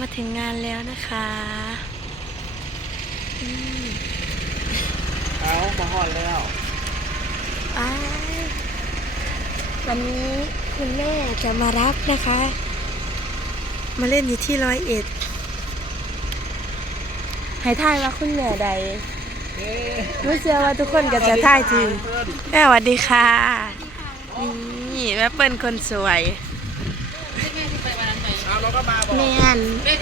มาถึงงานแล้วนะคะอืมเอามาหอดแล้วอ้ายวันนี้คุณแม่จะมารับนะคะ มาเล่นอยู่ที่ร้อยเอ็ดให้ทายว่าคุณแม่ใดเอ๊ะรู้เชื่อว่าทุกคนก็จะทายถึงแม่สวัสดีค่ะ นี่แม่เปิ้ลคนสวย เอาเราก็มาบอกแม่น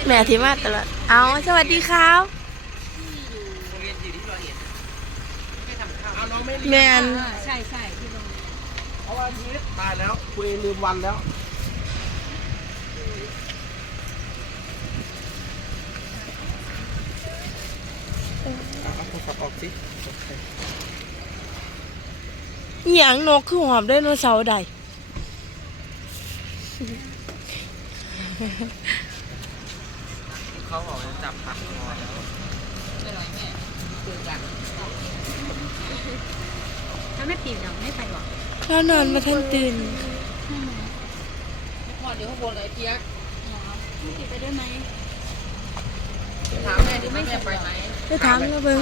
แม่ที่มาตลอด เอาสวัสดีครับเอาน้องไม่เรียนแม่นใช่ใช่ที่ลงเพราะว่าชีวิตตายแล้วคุยลืมวันแล้วเอาเอาโทรศัพท์ออกสิอหย่างนกคือหอมไดโนเสาร์ใด เขาบอกจะจับผักคอแล้วถ้าไม่ปีนเราไม่ไปหรอกแล้วนอนมาทันตื่นพอเดี๋ยวข้างบนเลยเปียกพี่ปีไปด้วยไหมถามแม่ดิแม่ไปไหมไปถามแล้วเบิ้ง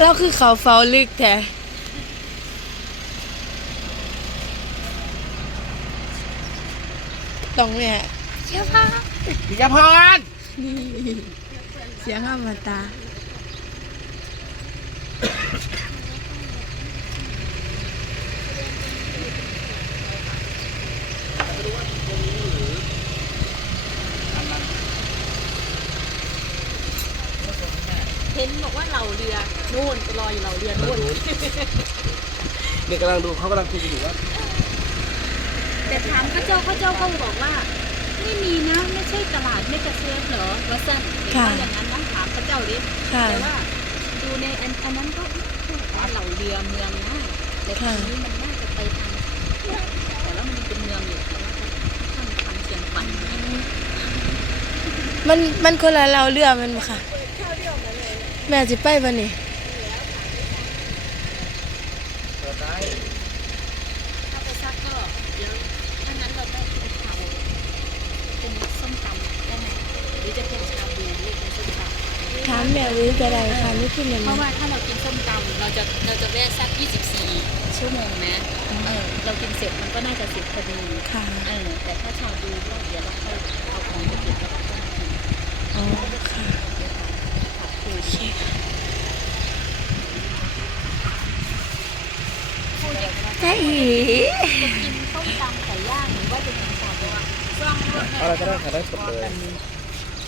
เราคือเขาเฝ้าลึกแท้ ต้องเนี่ยเชี่ยพาพิกพรนี่เสียงอมตะเห็นบอกว่าเหล่าเรือนู่นไปรออยู่เหล่าเรือนู่นนี่กำลังดูเขากำลังคุยกันอยู่ว่า แต่ถามพระเจ้าพระเจ้าก็บอกว่า ไม่มีนะไม่ใช่ตลาดไม่กระเซฟเหรอว่าสั้นเห็นว่าอย่างนั้นต้องถามพระเจ้าดิค่ะแต่ว่าดูในอันอันนั้นก็ว่าเหล่าเรือเมืองนะแต่ตรงนี้มันน่าจะไปทางแต่ว่ามันยังเป็นเมืองอยู่แต่ว่าทางทางเชียงขวัญมันมันคนละเราเรือมันบ่ค่ะ แม่จะไปบ่นี่เปิดได้ ถ้าไปซักก็เดี๋ยวถ้างั้นเราได้เป็นเผาเป็นส้มตำได้ไหมหรือจะเป็นชาบูหรือเป็นส้มตำ ถามแม่วิก็ได้ค่ะนี่คือมันเพราะว่าถ้าเรากินส้มตำเราจะเราจะแวะสัก 24 ชั่วโมงนะเออเรากินเสร็จมันก็น่าจะเสร็จพอดีค่ะเออแต่ถ้าชาบูก็เดี๋ยวเราค่อยเอาของไปเก็บแล้วก็มากินอ๋อค่ะเดี๋ยวขอบคุณโอเคค่ะจ้าอีจะกินส้มตำไก่ย่างหรือว่าจะกินชาบูอะไรก็ได้ค่ะได้หมดเลย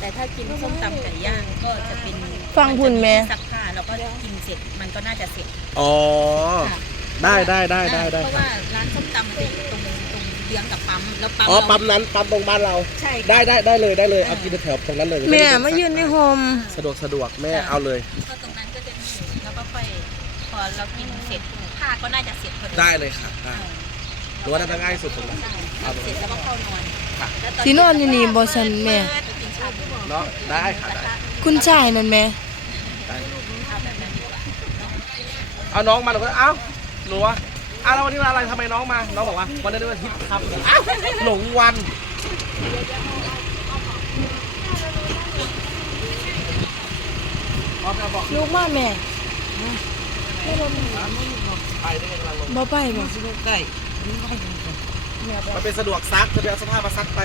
แต่ถ้ากินส้มตำไก่ย่างก็จะเป็นฟังพุ่นแม่ ซักผ้าแล้วก็กินเสร็จมันก็น่าจะเสร็จอ๋อ ค่ะได้ได้ได้ได้ได้เพราะค่ะว่าร้านส้มตำมันจะอยู่ตรงตรงเยื้องกับปั๊มแล้วปั๊มอ๋อเราปั๊มนั้น ปั๊มตรงบ้านเรา ใช่ได้ได้ได้เลยได้เลย เอากินแถวตรงนั้นเลยแม่มายืนในโฮมสะดวกสะดวกแม่เอาเลย ก็ตรงนั้นก็จะมีแล้วก็ค่อยพอเรากินเสร็จผ้าก็น่าจะเสร็จพอดีได้เลยค่ะได้หรือว่าน่าจะง่ายสุดตรงนั้น ใช่เสร็จแล้วก็เข้านอนค่ะแล้วตสินอนอยู่นี่บ่ซันแม่ไปกินชาบู เนาะได้ค่ะได้คุณชายนั่นแม่ได้เอาแบบนั้นดีกว่าเอาน้องมาหนูก็เอ้าหนูวะอ้าวแล้ววันนี้วันอะไรทำไมน้องมา น้องบอกว่าวันนี้วันอาทิตย์ครับอ้าวหลงวันพร้อมแล้วบอกลูกมาแม่ไปได้ไงกำลังลงบ่ไปบ่มันเป็นสะดวกซักจะไปเอาเสื้อผ้ามาซักไป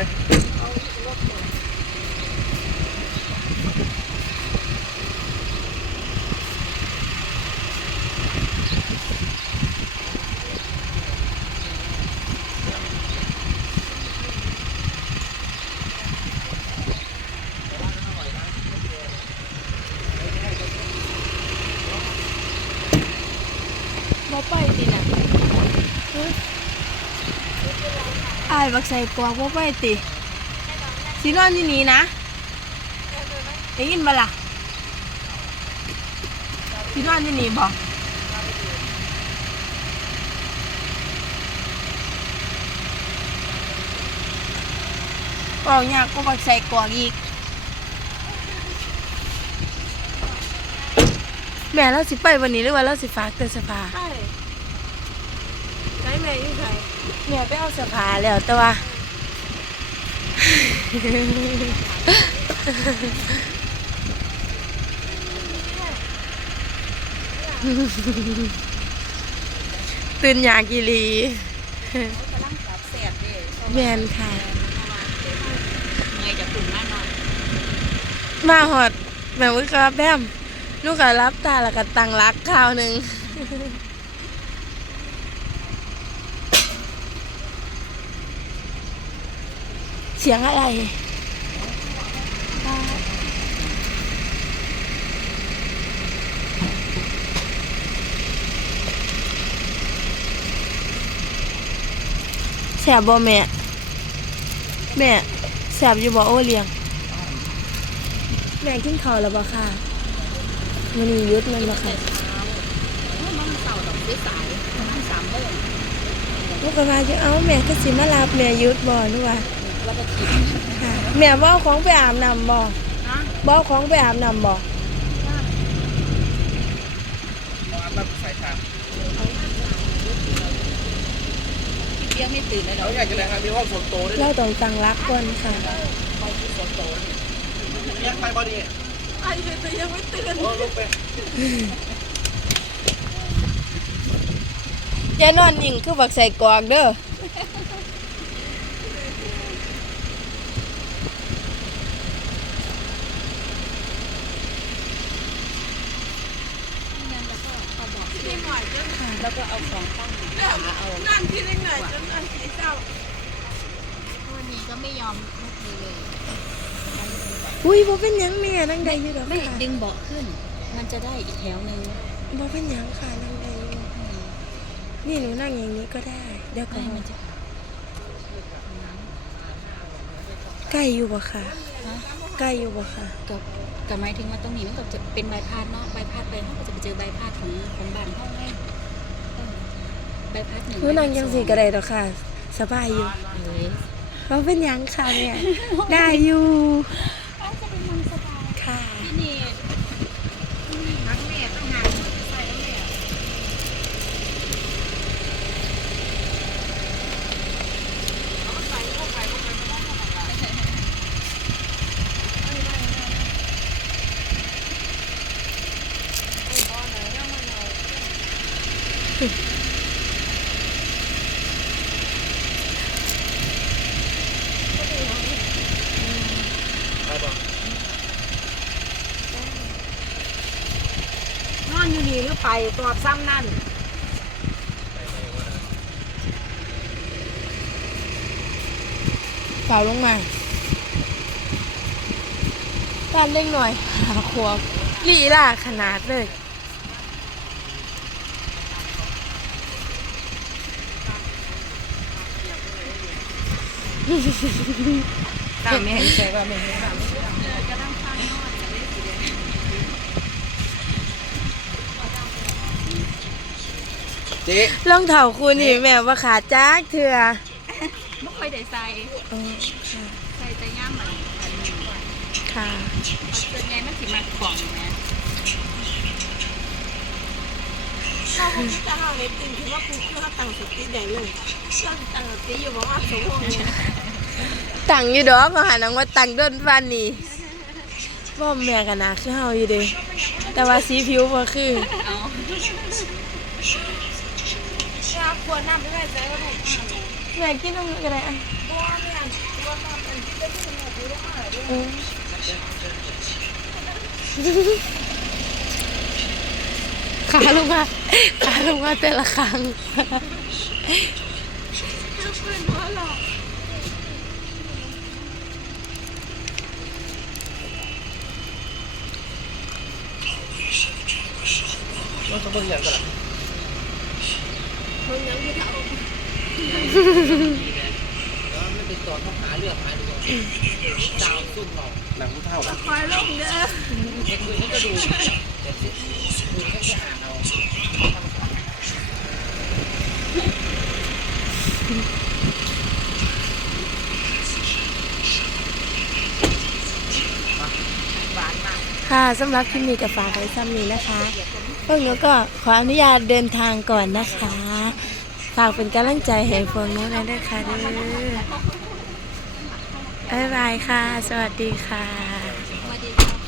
บ่ไปติน่ะอายบักใส่กวางบ่ไปติสินอนอยู่นี่นะได้ยินบ่ล่ะสินอนอยู่นี่บ่เป่ายากก็บักใส่กวางอีก แม่เราสิไปวันนี้หรือว่าเราสิฝากแต่เสภาใช่ใช่แม่อยู่ไหนแม่ไปเอาเสภาแล้วแต่ว่าตื่นอยากกีรีกำลังสับแสบเด้แมนค่ะเงยจากกลุ่มหน้านอนมาหอดแม่วิกาแบม ลูกก็รับตาแล้วก็ตังรักข้าวหนึ่งเสียงอะไร แสบบ่แม่ แม่ แสบอยู่บ่โอเลียง แม่กินข้าวแล้วบ่ค่ะ มันนี้ยุดมันบ่ค่ะมันเสาร์ดอกด้วยสายประมาณสามโมงลูกก็ว่าอยู่เอ้าแม่ก็สิมารับแม่ยุดบ่หนูว่าแล้วก็กินค่ะแม่บ่เอาของไปอาบน้ำบ่นะบ่เอาของไปอาบน้ำบ่แบบใส่ชามเบี้ยไม่ตื่นเลยเหรเขาออยากจะเลยครับมีห้องส่วนตัวด้วยเราต้องตังรักก่อนค่ะห้องส่วนตัวเรียกไปบอดี้ ไอ้แต่ยังไม่ตื่นโอ้ลุกไปอย่านอนนิ่งคือบักใส่กรอกเด้อแล้วก็เอาของตั้งขาเอานั่นที่เล็กหน่อยจนอันสีเศร้าวันนี้ก็ไม่ยอมลุกเลยเลย อุ้ยบ่เป็นหยังแม่นั่งได้อยู่ดอกไม่ค่ะดึงเบาะขึ้น มันจะได้อีกแถวหนึ่งบ่เป็นหยังค่ะนั่งได้อยู่นี่หนูนั่งอย่างนี้ก็ได้ เดี๋ยวก่อไม่นมันจะใกล้อยู่บ่ค่ะฮะใกล้อยู่บ่ค่ะ กับกับหมายถึงว่าตรงนี้มันก็จะเป็นใบพัดเนาะใบพัดไปเขาก็จะไปเจอใบพัดของของบ้านห้องไงเออใบพัดหนึ่งหนูนั่งจังสี่ก็ได้ดอกค่ะ สบายอยู่เอ้ยบ่เป็นหยังค่ะเนี่ยได้อยู่ จะเป็นมันสบาย ค่ะ ที่นี่ทั้งแม่ต้องหาใส่แม่ไปบอก น อนอยู่นี่หรือไปตอบซ้ำนั่นเปล่าลงมาตานเล็กหน่อยหาขวบลีล่าขนาดเลยตามไม่เห็นใช่ว่าไม่เห็น เจ๊รองเท้าคู่นี่แม่ว่าขาดจักเถื่อไม่ค่อยได้ใส่อ๋อใส่แต่ย่ามมันอันนี้ค่ะส่วนใหญ่มันสิมาของนะถ้าคุณจะเอาเล็กจริงคือว่าคุณคือเขาตั้งสติได้เลยตั้งตั้งสติอยู่บอกว่าสมองเนี่ยตังอยู่ดอกก็หานังว่าตังโดนฟันนี่บ่แม่กันนะคือเฮาอยู่เด้แต่ว่าสีผิวบ่คือเอาถ้าค วรน้ำไม่ได้ใจก็ถูกแม่กินนมก็ได้อะบัวเนี่ยบัวน้ำเป็นที่ได้ที่สมองดูได้มากเลยอืมขาลงมาขาลงมาแต่ละครั้งว่าจะเบิ่งอย่างกัน ล่ะคนยังที่เขาแล้วไม่เป็นตัวเขาหาเลือกหาดูดาวซุ่มเราหนังผู้เท่าคอยลงเด้อเด็กคุยเขาก็ดูเด็กสิคุยแค่จะอ่านเอาค่ะสำหรับคลิปนี้กับฝากไว้ซ้ำนี้นะคะ พวกหนูก็ขออนุญาตเดินทางก่อนนะคะ ฝากเป็นกำลังใจให้พวกนู้นะด้วยค่ะเด้อบ๊ายบายค่ะ สวัสดีค่ะ